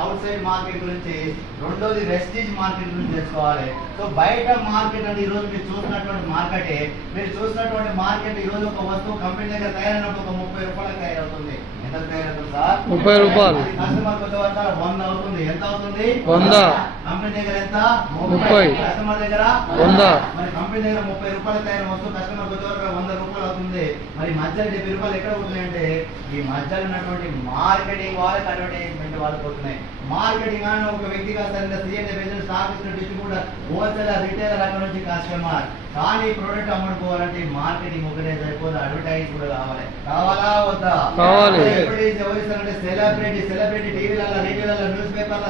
Out side market గురించి, రెండోది Vestige market గురించి తెలుసుకోవాలి. సో బయట మార్కెట్ అంటే ఈ రోజు మీరు చూసినటువంటి మార్కెటే, మీరు చూసినటువంటి మార్కెట్ ఈ రోజు ఒక వస్తువు కంపెనీ దగ్గర తయారైనప్పుడు ఒక 30 రూపాయలకు తయారవుతుంది. ఎంత తయారవుతుంది సార్? 30 రూపాయలు. కస్టమర్ కొద్ది వరకు 100 అవుతుంది. ఎంత అవుతుంది? 100. కంపెనీ దగ్గర ఎంత? 30. కస్టమర్ దగ్గర 100. మరి కంపెనీ దగ్గర 30 రూపాయలు తయారైన వస్తువు కస్టమర్ కొద్ది వరకు 100 రూపాయలు అవుతుంది. మరి మధ్యలో 70 రూపాయలు ఎక్కడ అవుతుంది అంటే ఈ మధ్యలో ఉన్నటువంటి మార్కెటింగ్ వాళ్ళకి, అడ్వర్టైజ్మెంట్ వాళ్ళకి అవుతున్నాయి. మార్కెటింగ్ అని ఒక వ్యక్తిగా సరైన business stock distributor, wholesaler, retailer అక్కడ నుంచి కస్టమర్. కానీ ప్రోడక్ట్ అమ్ముకోవాలంటే మార్కెటింగ్ ఒకటే సరిపోదు, అడ్వర్టైజ్ కూడా కావాలి. కావాలా వద్దా? కావాలి. ఎవరిస్తారంటే సెలబ్రిటీ టీవీలలో, రేడియోలలో, న్యూస్ పేపర్ల,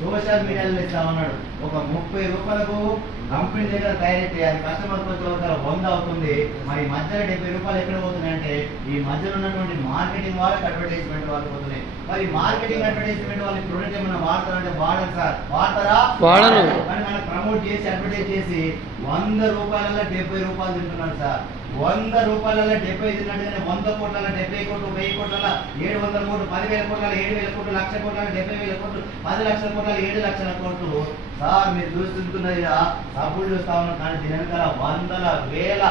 సోషల్ మీడియాలో ఇస్తా ఉన్నాడు. ఒక 30 రూపాయలకు కంపెనీ దగ్గర తయారైతే అది కస్టమర్ వచ్చే 100 అవుతుంది. మరి మధ్యలో 70 రూపాయలు ఎక్కడ పోతున్నాయి అంటే ఈ మధ్యలో ఉన్నటువంటి మార్కెటింగ్ వాళ్ళకి, అడ్వర్టైజ్మెంట్ వాళ్ళకి పోతున్నాయి. మరి మార్కెటింగ్ అడ్వర్టైజ్మెంట్ వాళ్ళకి ప్రోడక్ట్ ఏమైనా వాడతారంటే వాడరు సార్. వాడతారా? వాడరు. కానీ మనం ప్రమోట్ చేసి అడ్వర్టైజ్ చేసి 100 రూపాయలలో 70 రూపాయలు తింటున్నారు సార్. 100 రూపాయలలో 70 తిన్నట్టుగానే 100 కోట్ల 70 కోట్లు, 1000 కోట్ల 700 కోట్లు, 10,000 కోట్ల 7,000 కోట్లు, 1,00,000 కోట్ల 70,000 కోట్లు, 10 లక్షల కోట్ల 7 లక్షల కోట్లు. సార్ మీరు చూస్తున్నది సబ్బులు చూస్తా ఉన్నాం, కానీ దీని వెనకాల వందల వేల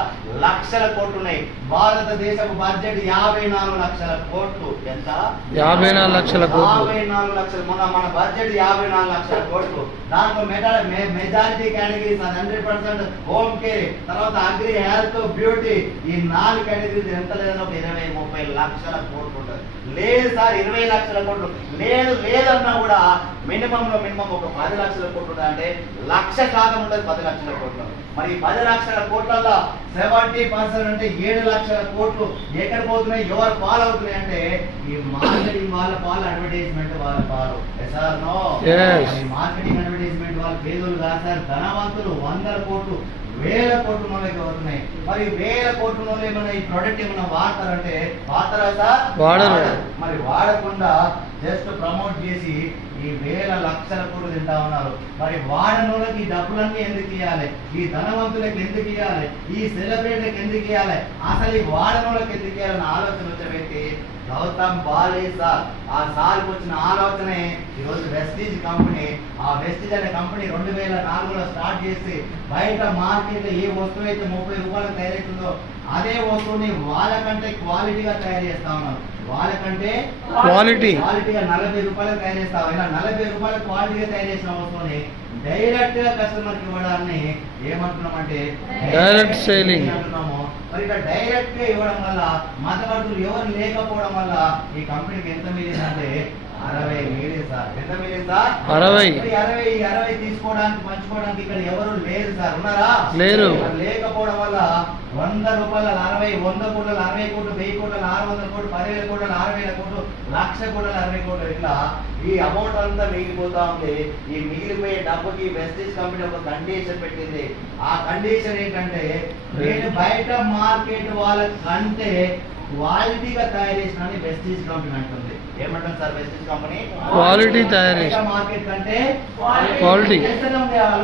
లక్షల కోట్లు ఉన్నాయి. భారతదేశపు బడ్జెట్ 54 లక్షల కోట్లు. ఎంత? 54 లక్షల కోట్లు. 54 లక్షలు. మన బడ్జెట్ 54 లక్షల కోట్లు. దాంట్లో మెజారిటీ కేటగిరీస్ 100% హోమ్ కేర్, తర్వాత అగ్రి, హెల్త్, బ్యూటీ, ఈ 4 కేటగిరీస్ ఎంత లేదని ఒక 20-30 లక్షల కోట్లు ఉంటుంది. లేదు సార్ 20 లక్షల కోట్లు లేదన్నా కూడా మినిమం ఒక 10 లక్షల కోట్లు ఉంటుంది. అంటే 1,00,000% ఉంటుంది 10 లక్షల కోట్లు. మరి 10 లక్షల కోట్లలో 70% అంటే 7 లక్షల కోట్లు ఎక్కడ పోతున్నాయి, ఎవరు పాలు అవుతున్నాయి అంటే ఈ మార్కెటింగ్ వాళ్ళ పాలు, అడ్వర్టైజ్మెంట్ వాళ్ళ పాలు. సార్ నో, మార్కెటింగ్ అడ్వర్టైజ్మెంట్ వాళ్ళ పేదలు కాదు సార్, ధనవంతులు. 100 కోట్లు 1000 కోట్లు మనకి అవుతున్నాయి. మరి 1000 కోట్లు ఏమన్నా ఈ ప్రొడక్ట్ ఏమన్నా వాడతారంటే వాడతారా సార్? వాడరు. మరి వాడకుండా జస్ట్ ప్రమోట్ చేసి ఈ 1000 లక్షల కోట్లు తింటా ఉన్నారు. మరి వాడనోళ్ళకి ఈ డబ్బులన్నీ ఎందుకు ఇవ్వాలి? ఈ ధనవంతులకు ఎందుకు ఇవ్వాలి? ఈ సెలబ్రిటీలకు ఎందుకు ఇవ్వాలి? అసలు ఈ వాడనోళ్ళకి ఎందుకు ఇవ్వాలని ఆలోచన వచ్చే వ్యక్తి గౌతమ్ బాలే సార్. ఆ సార్కి వచ్చిన ఆలోచనే ఈరోజు వెస్టీజ్ కంపెనీ. ఆ వెస్టీజ్ అనే కంపెనీ 2004లో స్టార్ట్ చేసి బయట మార్కెట్లో ఏ వస్తువు అయితే 30 రూపాయలకు తయారవుతుందో అదే వస్తువుని వాళ్ళకంటే క్వాలిటీగా తయారు చేస్తా ఉన్నారు. వాళ్ళకంటే క్వాలిటీగా 40 రూపాయలకు తయారు చేస్తా. ఇలా 40 రూపాయల క్వాలిటీగా తయారు చేసిన వస్తువుని డైరెక్ట్ గా కస్టమర్ కి ఇవ్వడాన్ని ఏమంటున్నామంటే డైరెక్ట్ సేలింగ్ అంటున్నాము. మరి ఇక్కడ డైరెక్ట్ గా ఇవ్వడం వల్ల మధ్యవర్తులు ఎవరు లేకపోవడం వల్ల ఈ కంపెనీకి ఎంత మిగిలిందంటే 60 మిగిలింది సార్. ఎంత మిగిలింది సార్? 60 తీసుకోవడానికి, పంచుకోవడానికి ఇక్కడ ఎవరు లేరు సార్. ఉన్నారా? లేరు. లేకపోవడం వల్ల 100 రూపాయల 60, 100 కోట్ల 60 కోట్లు, 1000 కోట్ల 600 కోట్లు, 10,000 కోట్ల 60,000 కోట్లు, 1,00,000 కోట్ల 60 కోట్లు, ఇట్లా ఈ అమౌంట్ అంతా మిగిలిపోతా ఉంది. ఈ మిగిలిపోయే డబ్బుకి వెస్టీజ్ కంపెనీ ఒక కండిషన్ పెట్టింది. ఆ కండిషన్ ఏంటంటే నేను బయట మార్కెట్ వాళ్ళ కంటే క్వాలిటీగా తయారు చేసిన వెస్టీజ్ కంపెనీ అంటుంది. ఏమంటారు సార్ వెస్టీజ్ కంపెనీ? క్వాలిటీ తయారు చేసిన మార్కెట్ కంటే క్వాలిటీ.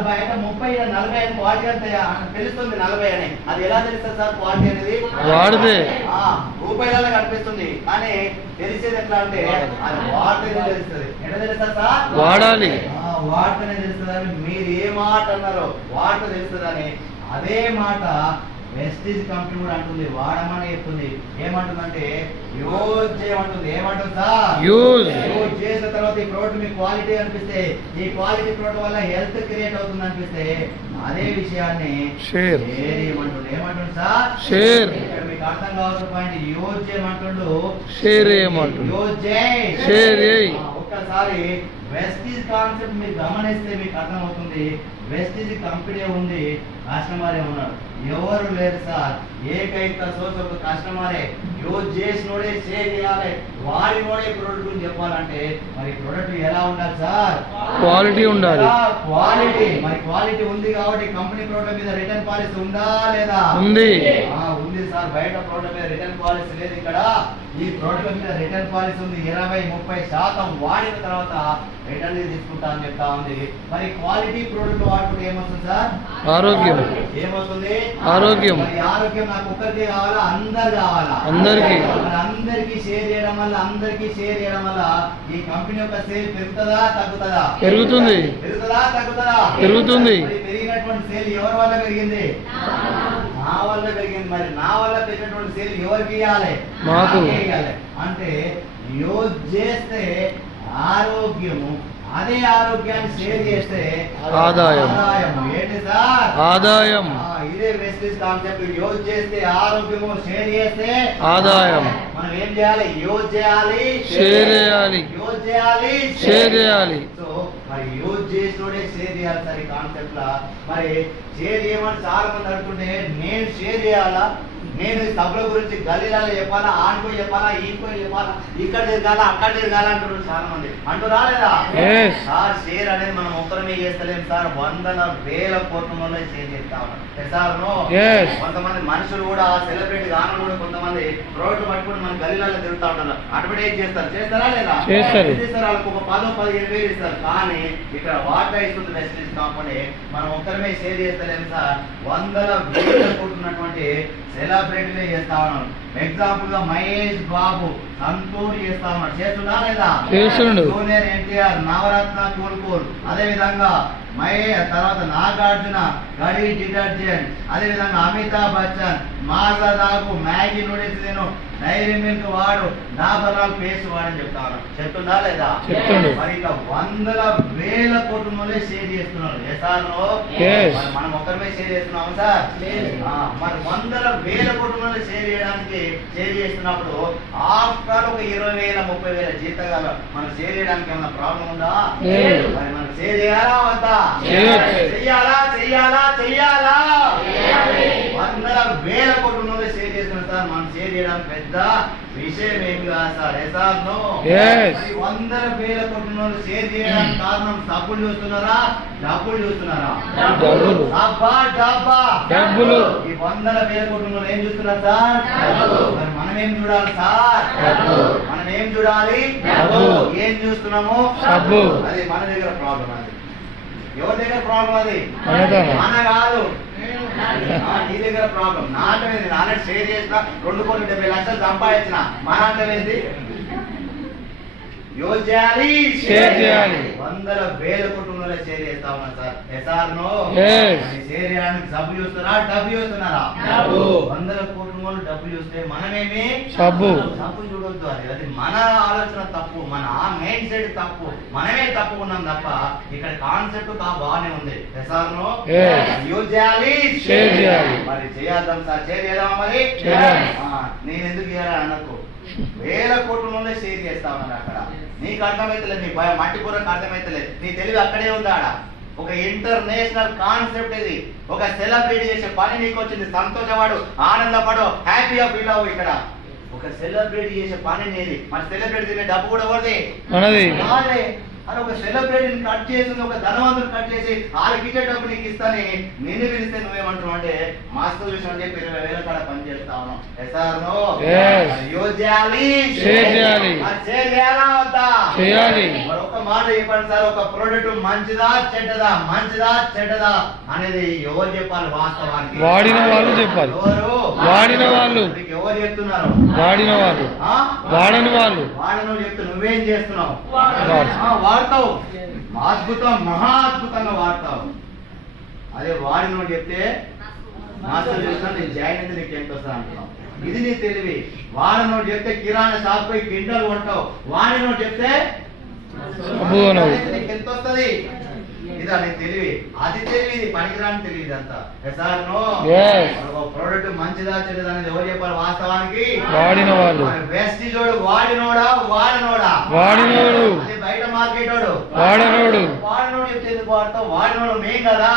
బయట 30-40 క్వాలిటీ అంటే తెలుస్తుంది 40 అని. అది ఎలా తెలుస్తుంది సార్ క్వాలిటీ అనేది? వాడితే రూపాయలలో కనిపిస్తుంది, కానీ తెలిసేది ఎట్లా అంటే అది వాడితేనే తెలుస్తుంది. ఎట్లా తెలుస్తుంది సార్? వాడాలి. వాడితేనే తెలుస్తుంది అని మీరు ఏ మాట అన్నారో వాడితే తెలుస్తుంది అని అదే మాట వెస్టీజ్ కంపెనీ కూడా అంటుంది. వాడమని చెప్తుంది. ఏమంటుందంటే యూజ్ చేయమంటుంది. ఏమంటుంది సార్? యూజ్ చేసిన తర్వాత ఈ ప్రోడక్ట్ మీకు క్వాలిటీ అనిపిస్తే, ఈ క్వాలిటీ ప్రోడక్ట్ వల్ల హెల్త్ క్రియేట్ అవుతుంది అనిపిస్తే అదే విషయాన్ని షేర్ చేయమంటుంది. ఏమంటుంది సార్? షేర్. ఇక్కడ మీకు అర్థం కావాల్సిన పాయింట్ యూజ్ చేయమంటుండు, షేర్ చేయమంటుండు. యూజ్ చేయి, షేర్ చేయి. ఒక్కసారి వెస్టీజ్ కాన్సెప్ట్ మీరు గమనిస్తే మీకు అర్థమవుతుంది. వెస్టీజ్ కంపెనీ ఉంది, కస్టమరే ఉన్నాడు. ఎవరు లేరు సార్. ఏకైక సోర్స్ ఒక కస్టమరే. యూజ్ చేసినోడే షేర్ చేయాలి, వాడినోడే ప్రోడక్ట్ గురించి చెప్పాలంటే మరి ప్రోడక్ట్ ఎలా ఉండాలి సార్? క్వాలిటీ ఉండాలి. క్వాలిటీ. మరి క్వాలిటీ ఉంది కాబట్టి కంపెనీ ప్రోడక్ట్ మీద రిటర్న్ పాలసీ ఉందా లేదా? ఉంది. ఉంది సార్. బయట ప్రోడక్ట్ మీద రిటర్న్ పాలసీ లేదు. ఇక్కడ ఈ ప్రోడక్ట్ మీద రిటర్న్ పాలసీ ఉంది. 20-30% వాడిన తర్వాత రిటర్న్ తీసుకుంటా అని చెప్తా ఉంది. మరి క్వాలిటీ ప్రోడక్ట్ వాడుకుంటే ఏమొస్తుంది సార్? ఆరోగ్యం. ఏమొస్తుంది? ఆరోగ్యం. మరి ఆరోగ్యం నాకు ఒక్కరికి కావాలా? అందరు కావాలా? అందరికీ. మరి అందరికీ షేర్ చేయడం వల్ల ఈ కంపెనీ యొక్క సేల్ పెరుగుతుందా తగ్గుతుందా? పెరుగుతుంది. పెరుగుతుందా తగ్గుతుందా? పెరుగుతుంది. మరి పెరిగినటువంటి సేల్ ఎవరి వల్ల పెరిగింది? నా వల్ల పెరిగింది. మరి నా వల్ల పెరిగినటువంటి సేల్ ఎవరికి ఇవ్వాలి? మాకు. నాకే ఇవ్వాలి. అంటే యూజ్ చేస్తే ఆరోగ్యము, అదే ఆరోగ్యాన్ని షేర్ చేస్తే ఆదాయం. ఏంటి సార్? ఆదాయం. ఇదే వెస్టీజ్ కాన్సెప్ట్. యూజ్ చేస్తే ఆరోగ్యము, షేర్ చేస్తే ఆదాయం. మనం ఏం చేయాలి? యూజ్ చేయాలి, షేర్ చేయాలి. యూజ్ చేయాలి, షేర్ చేయాలి. సో మరి యూజ్ చేసినోడే షేర్ చేయాలి సార్ ఈ కాన్సెప్ట్ లా. మరి షేర్ చేయమని చాలా మంది అడుగుతుంటే నేను షేర్ చేయాలా? నేను ఈ సభల గురించి గల్లీలలో చెప్పాలా? ఆనుకో చెప్పాలా? ఈకో చెప్పాలా? ఇక్కడ తిరగాల, అక్కడ తిరగాల అంటున్నారు చాలా మంది. అంటూ రాలేదా? Yes. సార్ షేర్ అనేది మనం ఒక్కరమే చేస్తలేం సార్, వందల వేల కోట్ల మంది షేర్ చేస్తా ఉన్నాం సార్. Yes. కొంతమంది మనుషులు కూడా సెలబ్రిటీ గాను కూడా కొంతమంది రోడ్లు పట్టుకుని మన గల్లీలలో తిరుగుతా ఉంటారు. అడ్వర్టైజ్ చేస్తారా లేదా? చేస్తారు. వాళ్ళకి ఒక 10-15 వేలు ఇస్తారు. కానీ ఇక్కడ వాటా ఇస్తుంది వెస్టీజ్ కంపెనీ. మనం ఒక్కరమే షేర్ చేస్తలేము సార్, వందల వేల కోట్లున్నటువంటి సెలబ్రిటీలే చేస్తా ఉన్నాం. ఎగ్జాంపుల్ గా మహేష్ బాబు సంతూర్ చేస్తా ఉన్నాడు. చేస్తున్నా లేదా? చేస్తుండు. జూనియర్ ఎన్టీఆర్, నవరత్న కూల్. అదే విధంగా తర్వాత నాగార్జున గడి డిటర్జెంట్, అదే విధంగా అమితాబ్ బచ్చన్ మాజా దాగు, మ్యాగీ నూడిల్స్ తిను, డైరీ మిల్క్ వాడు, డాబర్లాల్ పేస్ట్ వాడని చెప్తుందా లేదా? చెప్తుండు. మరి ఇక వందల వేల కోట్ల షేర్ చేస్తున్నారు. మనం ఒక్కరిమే షేర్ చేస్తున్నాము సార్. మరి వందల వేల కోట్ల షేర్ చేస్తున్నప్పుడు ఆఫ్టర్ ఒక 20,000-30,000 జీతగాల మనం షేర్ చేయడానికి ఏమైనా ప్రాబ్లం ఉందా? మరి మనం షేర్ చేయాలా వద్దా? చెయ్యాలా? వందల వేల కోట్ల షేర్ చేస్తున్నారు సార్. మనం షేర్ చేయడానికి పెద్ద విషయం ఏమి కాదు సార్. వందల వేల కోట్ల షేర్ చేయడానికి కారణం డబ్బులు చూస్తున్నారా? డబ్బులు. ఈ వందల వేల కోట్ల ఏం చూస్తున్నారు సార్? మరి మనం ఏం చూడాలి సార్? మనం ఏం చూడాలి? ఏం చూస్తున్నాము? అది మన దగ్గర ప్రాబ్లం. అది ఎవరి దగ్గర ప్రాబ్లం? అది మన కాదు, నీ దగ్గర ప్రాబ్లం. నా అంటే నాన్న షేర్ చేసిన 2,70,00,000 సంపాదించిన మన అంటే ఏంటి? యూజ్ చేయాలి, షేర్ చేయాలి. వందల వేల కుటుంబంలో షేర్ చేస్తా ఉన్నా సార్. షేర్ చేయడానికి డబ్బు చూస్తున్నారా? డబ్బు చూస్తున్నారా? వందల కుటుంబాలు డబ్బు చూస్తే మనమేమి డబ్బు చూడొద్దు. అది మన ఆలోచన తప్పు, మన మైండ్ సెట్ తప్పు, మనమే తప్పు ఉన్నాం తప్ప ఇక్కడ కాన్సెప్ట్ బాగానే ఉంది. యూజ్ చేయాలి, షేర్ చేయాలి. మరి చేద్దాం సార్, షేర్ చేద్దామా? మరి నేను ఎందుకు చేయాలి అనకు, వేల కోట్ల నుండే షేర్ చేస్తా ఉన్నారు. అక్కడ నీకు అర్థమైతలేదు, నీ మట్టి పూరకు అర్థమైతలేదు, నీ తెలివి అక్కడే ఉంది. ఆడ ఒక ఇంటర్నేషనల్ కాన్సెప్ట్ ఇది. ఒక సెలబ్రిటీ చేసే పని నీకు వచ్చింది, సంతోషపడు, ఆనందపడు, హ్యాపీగా ఫీల్ అవ్వు. ఇక్కడ ఒక సెలబ్రిటీ చేసే పని నేది. మరి సెలబ్రిటీ తినే డబ్బు కూడా ఎవరిది? అని ఒక సెలబ్రిటీని కట్ చేసింది, ఒక ధనవంతుని కట్ చేసి వాళ్ళకి ఇచ్చే డబ్బు నీకు ఇస్తానే నిన్ను పిలిస్తే నువ్వేమంటున్నావు అంటే మాస్టర్ విషయం అని చెప్పి 20,000 కాడ పని చేస్తా ఉన్నాం. ఒక మాట చెప్పండి సార్, ఒక ప్రోడక్ట్ మంచిదా చెడ్డదా అనేది ఎవరు చెప్పాలి? వాస్తవానికి వాడిన వాళ్ళు చెప్పాలి. ఎవరు చెప్తున్నారు? వాడని వాళ్ళు చెప్తూ నువ్వేం చేస్తున్నావు? వాడతావు, అద్భుతం, మహా అద్భుతంగా వాడతావు. అదే వాడినోడు చెప్తే మాస్టర్ చేస్తాను, నేను జాయిన్ అయితే నీకు ఎంత వస్తా అంటున్నావు. ఇది నీ తెలివి. వాడినోడు చెప్తే కిరాణా షాప్ పోయి కింటలు కొంటావు, వాడినోడు చెప్తే నీకు ఎంత వస్తుంది. ఇదా నీ తెలివి. అది తెలివి, ఇది పనికిరాని తెలివి. అంతా ప్రోడక్ట్ మంచిదా చెడ్డదా అనేది ఎవరు చెప్పాలి? వాస్తవానికి వాడిన వాళ్ళు. వెస్టీజోడు వాడినోడా? బయట మార్కెట్ వాడనోడు వాడినోడు చెప్తే ఎందుకు వాడతావు? వాడినోడు మేం కదా,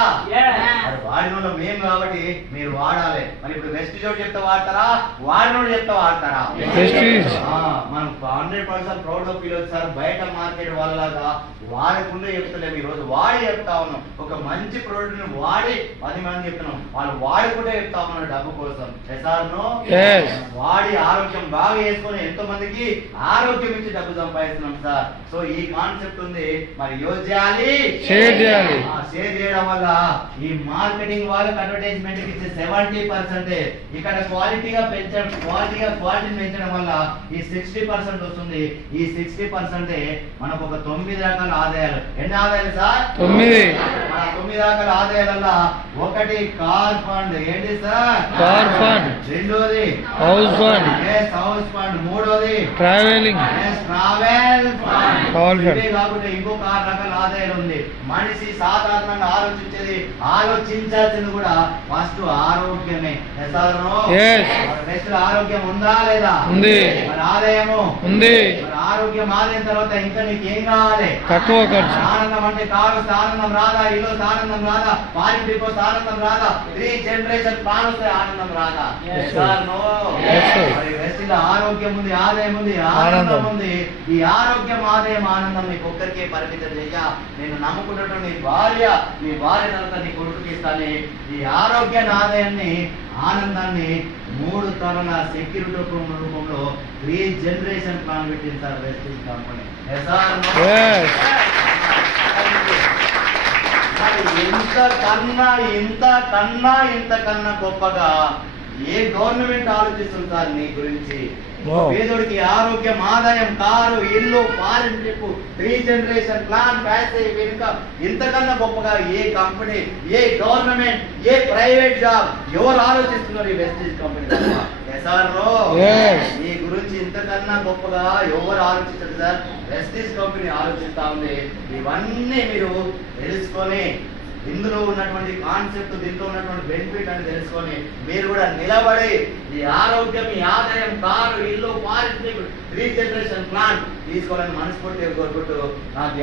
మరి వాడినోడు మేం కాబట్టి మీరు వాడాలి. మరి ఇప్పుడు వెస్టిజ్ చెప్తే వాడతారా, వాడినోడు చెప్తే వాడతారా? వెస్టిజ్. మనం 100% ప్రౌడ్ ఆఫ్ ఫీల్ సార్. బయట మార్కెట్ వాళ్ళగా వాడకుండా చెప్తలేము, ఈ రోజు వాడి చెప్తా ఉన్నాం. ఒక మంచి ప్రోడక్ట్ ని వాడి 10 మంది చెప్తున్నాం, వాళ్ళు వాడుకుంటే చెప్తా ఉన్నాం డబ్బు కోసం. వాడి ఆరోగ్యం బాగా చేసుకొని ఎంతో మందికి ఆరోగ్యం ఇచ్చి డబ్బు సంపాదిస్తున్నాం సార్. సో ఈ కాన్సెప్ట్ ఉంది, మరి యూజ్ చేయాలి, షేర్ చేయాలి. షేర్ చేయడం వల్ల ఈ మార్కెటింగ్ వాళ్ళకి అడ్వర్టైజ్మెంట్ ఇచ్చే 70% ఇక్కడ క్వాలిటీని పెంచడం వల్ల ఈ 60% వస్తుంది. ఈ 60% మనకు ఒక 9 రకాల ఆదాయాలు. ఎన్ని ఆదాయాలు సార్? 9. 9 రకాల ఆదాయాల ఒకటి కార్ ఫండ్. ఏంటి సార్? Car fund. రెండోది హౌస్ ఫండ్. House fund. మూడోది ట్రావెలింగ్. Travel fund. ఇవే కాకుండా ఇంకొక 6 రకాల ఆదాయాలు ఉంది. మనిషి సాధారణంగా ఆలోచించాల్సింది కూడా ఫస్ట్ ఆరోగ్యమే. ఆరోగ్యం ఉందా లేదా? ఉంది. మరి ఆదాయము ఉంది. మరి ఆరోగ్యం ఆదాయం తర్వాత ఇంకా నీకు ఏం కావాలి? తక్కువ ఖర్చు. ఆనందం అంటే కారు వస్తే ఆనందం రాదా? ఇల్లు వస్తే ఆనందం రాదా? పారింటికి వస్తే ఆనందం రాదా? 3 జనరేషన్ ప్లాన్ వస్తే ఆనందం రాదా? ఆరోగ్యం ఉంది, ఆదాయం ఉంది, ఆనందం ఉంది. ఈ ఆరోగ్యం, ఆదాయం, ఆనందం నీకు ఒక్కరికే పరిమితం చేయ. నేను నమ్ముకున్నట్టు నీ భార్య తర్వాత నీ కొడుకుకి ఇస్తాను. ఈ ఆరోగ్యాన్ని, ఆదాయాన్ని, ఆనందాన్ని 3 తరాల సెక్యూరిటీ రూపంలో 3 జనరేషన్ ప్లాన్ పెట్టింది సార్ వెస్టిజ్ కంపెనీ. ఇంతకన్నా గొప్పగా ఏ గవర్నమెంట్ ఆలోచిస్తుంది సార్ నీ గురించి? పేదోడికి ఆరోగ్యం, ఆదాయం, కారు, ఇల్లు, foreign trip, 3 generation plan, passage income. ఇంతకన్నా గొప్పగా ఏ కంపెనీ, ఏ గవర్నమెంట్, ఏ ప్రైవేట్ జాబ్ ఎవరు ఆలోచిస్తున్నారు? ఈ వెస్టిజ్ కంపెనీ. మీ గురించి ఇంతకన్నా గొప్పగా ఎవరు ఆలోచించారు సార్? వెస్టిజ్ కంపెనీ ఆలోచిస్తా ఉంది. ఇవన్నీ మీరు తెలుసుకొని, ఇందులో ఉన్నటువంటి కాన్సెప్ట్, దీంట్లో ఉన్నటువంటి బెనిఫిట్ అని తెలుసుకొని మీరు కూడా నిలబడి ఈ ఆరోగ్యం, ఈ ఆదాయం, కారు, ఇల్లు, ఫారెన్ ట్రిప్, 3 జనరేషన్ ప్లాన్ తీసుకోవాలని మనస్ఫూర్తిగా కోరుకుంటూ నాకు